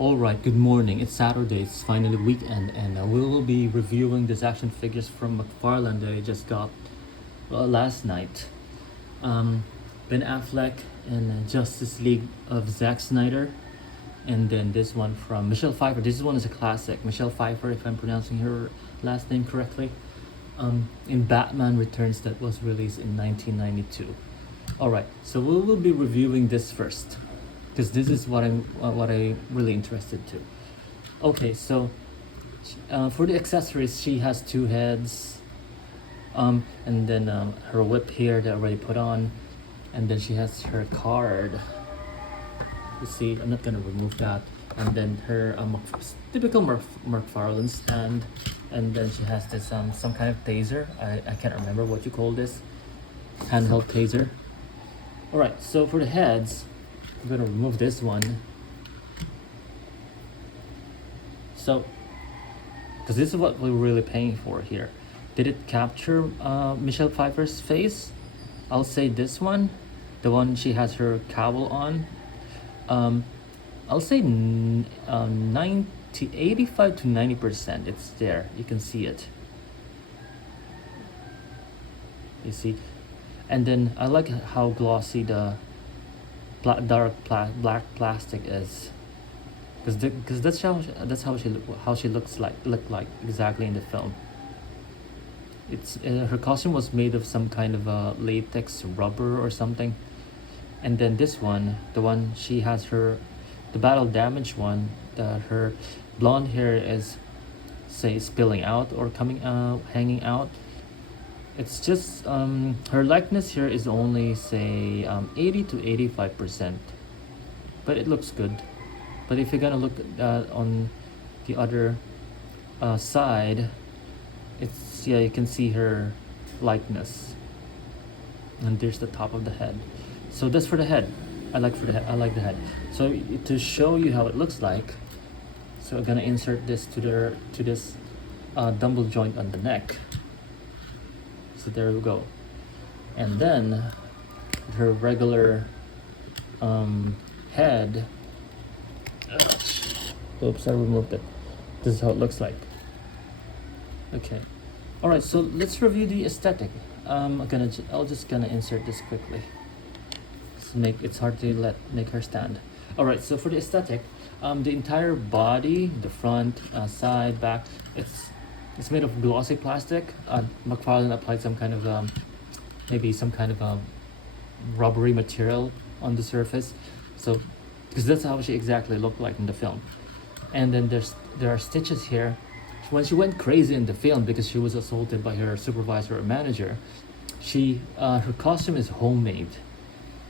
Alright, good morning. It's Saturday, it's finally weekend, and we will be reviewing these action figures from Mcfarlane that I just got last night. Um, Ben Affleck and Justice League of Zack Snyder, and then this one from Michelle Pfeiffer. This one is a classic. Michelle Pfeiffer, if I'm pronouncing her last name correctly, in Batman Returns that was released in 1992. Alright, so we will be reviewing this first because this is what I really interested to. Okay, so for the accessories, she has two heads, and then her whip here that I already put on, and then she has her card. You see, I'm not gonna remove that, and then her typical Mcfarlane stand, and then she has this some kind of taser. I can't remember what you call this, handheld taser. All right, so for the heads, I'm gonna remove this one. So, because this is what we're really paying for here. Did it capture Michelle Pfeiffer's face? I'll say this one, the one she has her cowl on. I'll say 85 to 90%. It's there. You can see it. You see, and then I like how glossy the black plastic is, because that's how she looks like exactly in the film. It's her costume was made of some kind of latex rubber or something, and then this one, the one she has her, the battle damage one, that her blonde hair is say spilling out or coming out, hanging out. It's just her likeness here is only say 80 to 85%, but it looks good. But if you're gonna look on the other side, it's, yeah, you can see her likeness, and there's the top of the head. So that's for the head. I like the head. So to show you how it looks like, so I'm gonna insert this to this dumbbell joint on the neck. So there we go. And then her regular head. Oops, I removed it. This is how it looks like. Okay. All right. So let's review the aesthetic. I'll just gonna insert this quickly. It's hard to make her stand. All right. So for the aesthetic, the entire body, the front, side, back, it's made of glossy plastic. Mcfarlane applied some kind of maybe some kind of rubbery material on the surface, so because that's how she exactly looked like in the film. And then there are stitches here. When she went crazy in the film because she was assaulted by her supervisor or manager, her costume is homemade,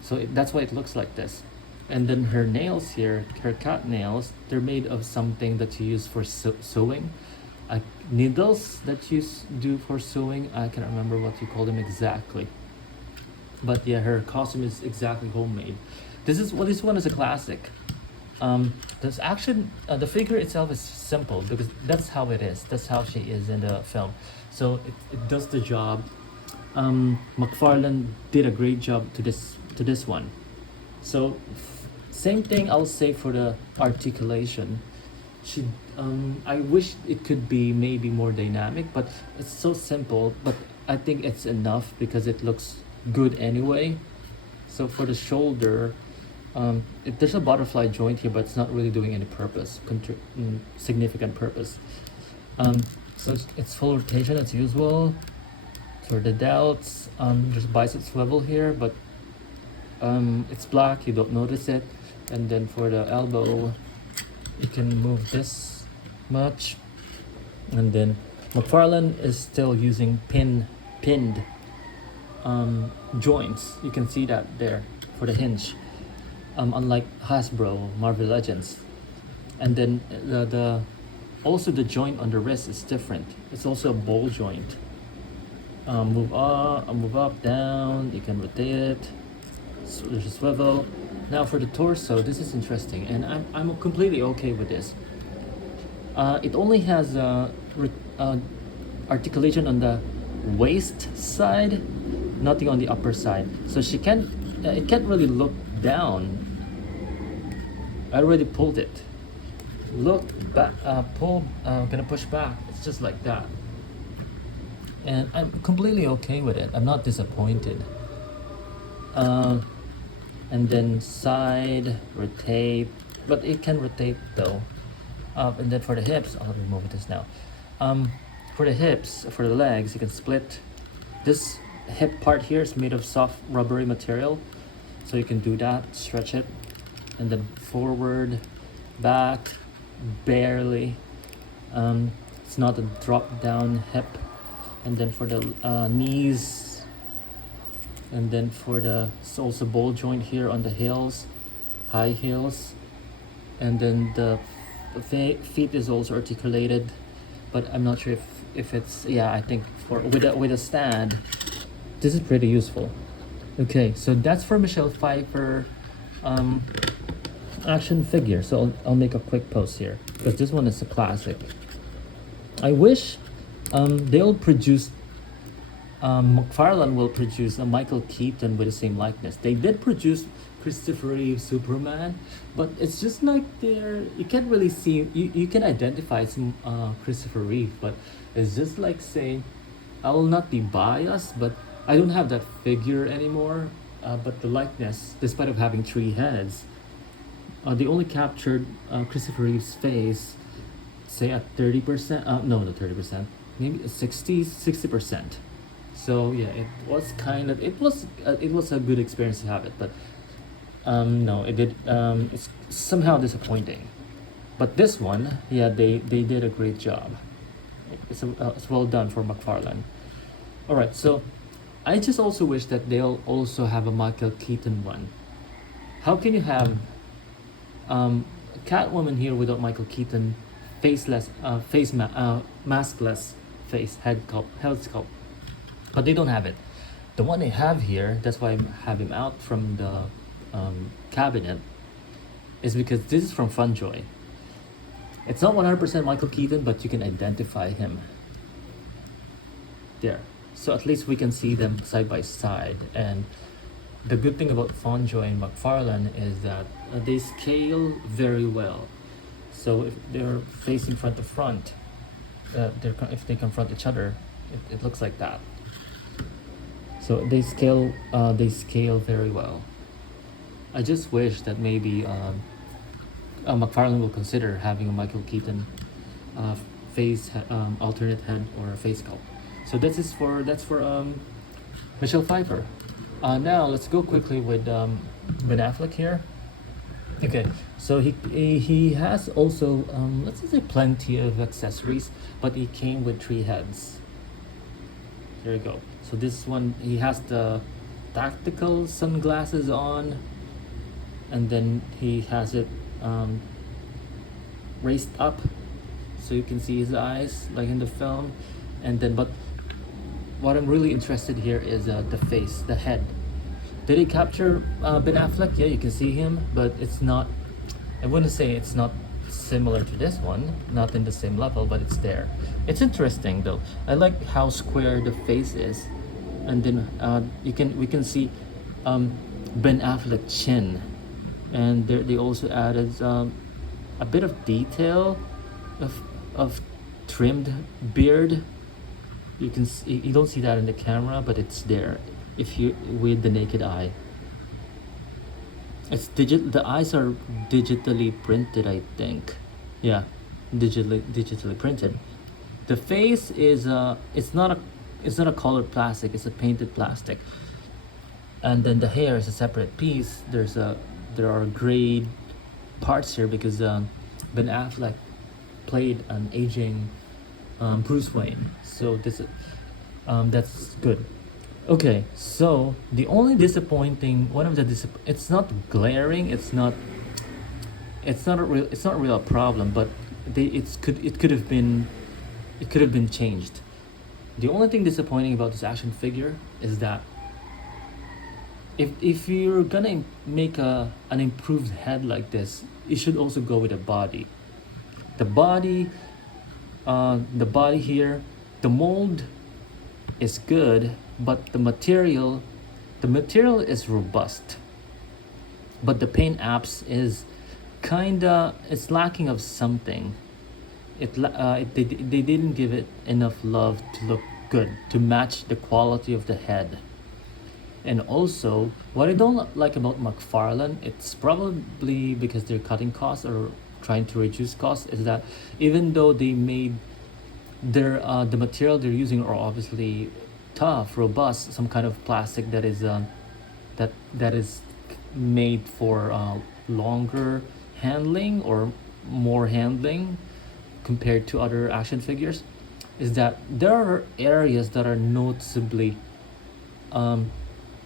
so that's why it looks like this. And then her nails here, her cat nails, they're made of something that you use for sewing. Needles that you do for sewing. I can't remember what you call them exactly, but yeah, her costume is exactly homemade. This one is a classic. This action, the figure itself is simple because that's how it is. That's how she is in the film. So it does the job. Mcfarlane did a great job to this one. So same thing I'll say for the articulation. I wish it could be maybe more dynamic, but it's so simple. But I think it's enough because it looks good anyway. So for the shoulder, there's a butterfly joint here, but it's not really doing any purpose, significant purpose. So it's full rotation as usual. For the delts, there's bicep swivel here, but it's black, you don't notice it. And then for the elbow, you can move this much, and then Mcfarlane is still using pinned joints. You can see that there for the hinge, unlike Hasbro Marvel Legends. And then also the joint on the wrist is different. It's also a ball joint. Move up, down. You can rotate it. So there's a swivel. Now for the torso, this is interesting, and I'm completely okay with this. It only has articulation on the waist side, nothing on the upper side. So it can't really look down. I already pulled it. look back, pull, gonna push back. It's just like that. And I'm completely okay with it. I'm not disappointed. Um, and then side rotate, but it can rotate though. And then for the hips, I'll remove this now. For the hips, for the legs, you can split. This hip part here is made of soft rubbery material, so you can do that, stretch it, and then forward, back, barely. It's not a drop down hip. And then for the knees, and then for the, it's also ball joint here on the heels, high heels, and then the feet is also articulated, but I'm not sure if it's, yeah, I think for with a stand, this is pretty useful. Okay, so that's for Michelle Pfeiffer action figure. So I'll make a quick post here because this one is a classic. I wish they'll produce, Mcfarlane will produce a Michael Keaton with the same likeness. They did produce Christopher Reeve Superman, but it's just like you can't really see, you can identify some Christopher Reeve, but it's just like saying, I will not be biased, but I don't have that figure anymore, but the likeness, despite of having 3 heads, they only captured Christopher Reeve's face, say at 30%, no, not 30%, maybe 60%. So yeah, it was kind of, it was a good experience to have it, but no, it's somehow disappointing. But this one, yeah, they did a great job. It's well done for Mcfarlane. All right, so I just also wish that they'll also have a Michael Keaton one. How can you have Catwoman here without Michael Keaton, maskless face, head sculpt? But they don't have it. The one they have here, that's why I have him out from the cabinet, is because this is from Funjoy. It's not 100% Michael Keaton, but you can identify him. There. So at least we can see them side by side. And the good thing about Funjoy and Mcfarlane is that they scale very well. So if they're facing front to front, if they confront each other, it looks like that. So they scale very well. I just wish that maybe Mcfarlane will consider having a Michael Keaton face alternate head or face sculpt. So that's for Michelle Pfeiffer. Now let's go quickly with Ben Affleck here. Okay, so he has also let's say plenty of accessories, but he came with 3 heads. There you go. So this one, he has the tactical sunglasses on, and then he has it raised up so you can see his eyes like in the film. And then, but what I'm really interested here is the face, the head. Did he capture Ben Affleck? Yeah, you can see him, but it's not, I wouldn't say it's not similar to this one, not in the same level, but it's there. It's interesting though. I like how square the face is, and then we can see Ben Affleck chin, and they also added a bit of detail of trimmed beard. You can see, you don't see that in the camera, but it's there if you with the naked eye. It's the eyes are digitally printed, I think. Yeah, digitally printed. The face is it's not a colored plastic, it's a painted plastic. And then the hair is a separate piece. There are gray parts here because Ben Affleck played an aging Bruce Wayne. So that's good. Okay, so the only disappointing it's not glaring, it's not a real problem, but it could have been changed. The only thing disappointing about this action figure is that if you're gonna make an improved head like this, you should also go with a body. The body here, the mold is good, but the material is robust. But the paint apps is kinda, it's lacking of something. They didn't give it enough love to look good, to match the quality of the head. And also, what I don't like about Mcfarlane, it's probably because they're cutting costs or trying to reduce costs, is that even though they made the material they're using are obviously tough, robust, some kind of plastic that is that is made for longer handling or more handling compared to other action figures, is that there are areas that are noticeably um,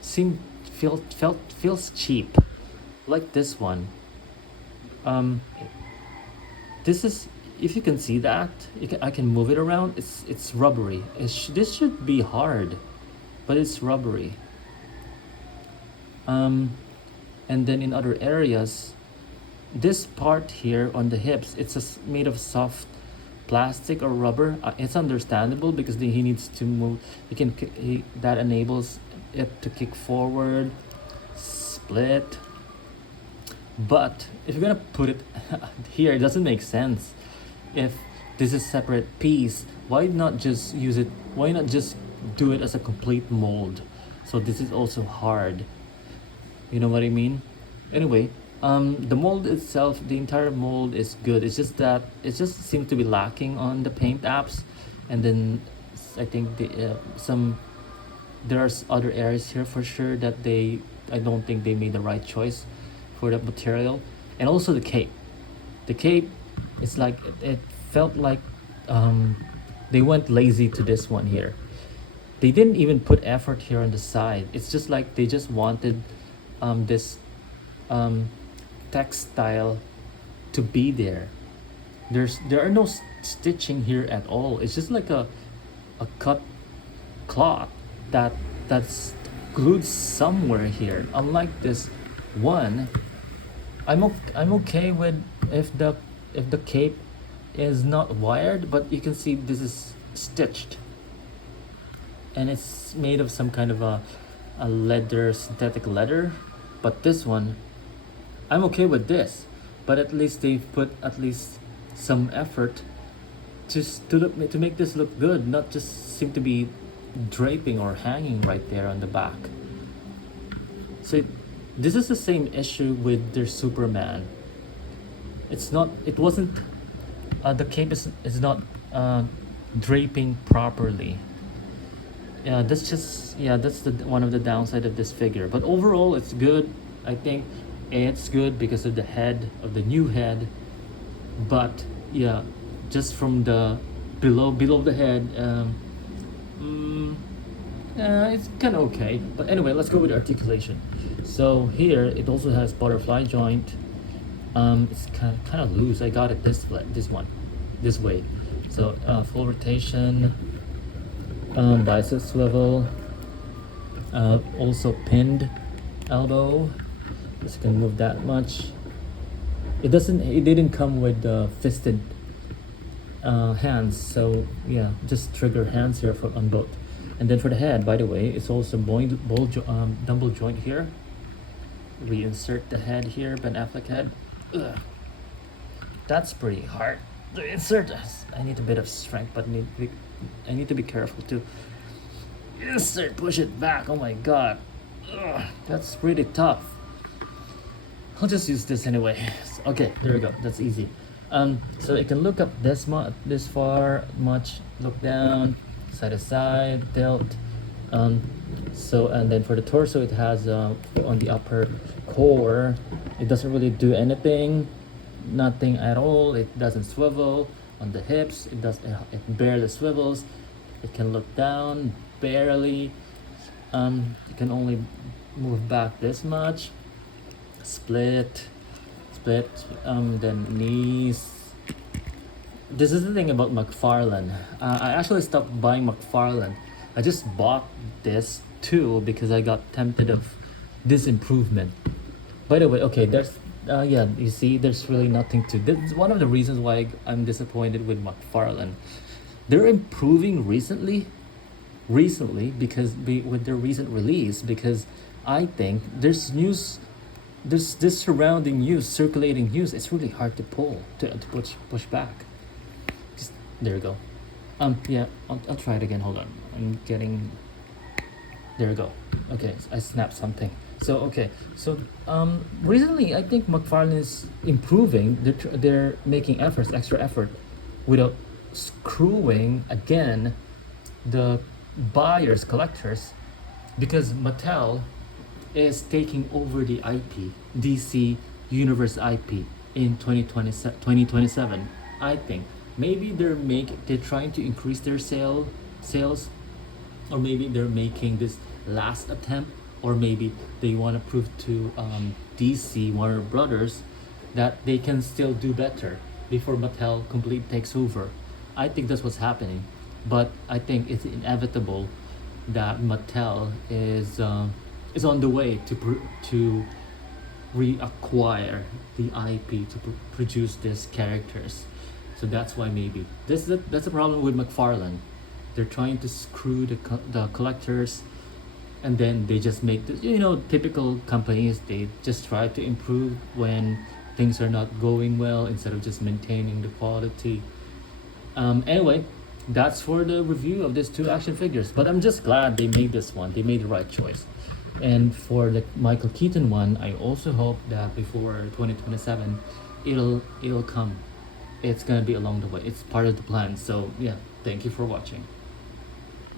seem feels cheap, like this one. Um, this is, if you can see that, I can move it around. It's rubbery. This should be hard, but it's rubbery. And then in other areas, this part here on the hips, it's made of soft plastic or rubber. It's understandable because he needs to move. That enables it to kick forward, split. But if you're gonna put it here, it doesn't make sense. If this is a separate piece, why not just use it? Why not just do it as a complete mold? So this is also hard. You know what I mean? Anyway, the mold itself, the entire mold is good. It's just that it just seems to be lacking on the paint apps, and then I think there's other areas here for sure that I don't think they made the right choice for the material. And also the cape. The cape, it's like it felt like they went lazy to this one here. They didn't even put effort here on the side. It's just like they just wanted this textile to be there. There are no stitching here at all. It's just like a cut cloth that's glued somewhere here. Unlike this one, I'm okay with if the cape is not wired, but you can see this is stitched, and it's made of some kind of a leather, synthetic leather. But this one, I'm okay with this, but at least they've put at least some effort to make this look good, not just seem to be draping or hanging right there on the back. So this is the same issue with their Superman. It wasn't the cape is not draping properly. That's one of the downside of this figure. But overall, it's good. I think it's good because of the head, of the new head. But yeah, just from the below the head, it's kind of okay. But anyway, let's go with articulation. So here it also has butterfly joint. It's kind of loose. I got it this way. So full rotation, bicep swivel, also pinned elbow. Just can move that much. It didn't come with fisted hands, so yeah, just trigger hands here on both. And then for the head, by the way, it's also dumbbell joint here. We insert the head here, Ben Affleck head. Ugh. That's pretty hard to insert. I need a bit of strength, but I need to be careful to insert, push it back. Oh my god. Ugh, that's pretty tough. I'll just use this anyway. Okay, there we go. That's easy. So you can look up this far much, look down, side to side, tilt. So, and then for the torso, it has on the upper core, it doesn't really do anything, nothing at all. It doesn't swivel. On the hips, it barely swivels. It can look down barely. You can only move back this much. Split, then knees. This is the thing about Mcfarlane. I actually stopped buying Mcfarlane. I just bought this too because I got tempted of this improvement. By the way, okay, you see, there's really nothing to this. Is one of the reasons why I'm disappointed with Mcfarlane. They're improving recently because with their recent release, because I think there's this surrounding news, circulating news, it's really hard to to push back. Just, there you go. Yeah, I'll try it again. Hold on. I'm getting. There you go. Okay, I snapped something. So okay, so recently I think McFarlane is improving. They're making efforts, extra effort, without screwing again the buyers, collectors, because Mattel is taking over the IP, DC Universe IP in 2027. I think maybe they're trying to increase their sales, or maybe they're making this last attempt, or maybe they want to prove to DC Warner Brothers that they can still do better before Mattel completely takes over. I think that's what's happening, but I think it's inevitable that Mattel is on the way to reacquire the IP to produce these characters. So that's why maybe that's a problem with McFarlane. They're trying to screw the collectors, and then they just make this, typical companies. They just try to improve when things are not going well instead of just maintaining the quality. Anyway, that's for the review of these two action figures. But I'm just glad they made this one. They made the right choice. And for the Michael Keaton one, I also hope that before 2027, it'll come. It's gonna be along the way. It's part of the plan. So yeah, thank you for watching.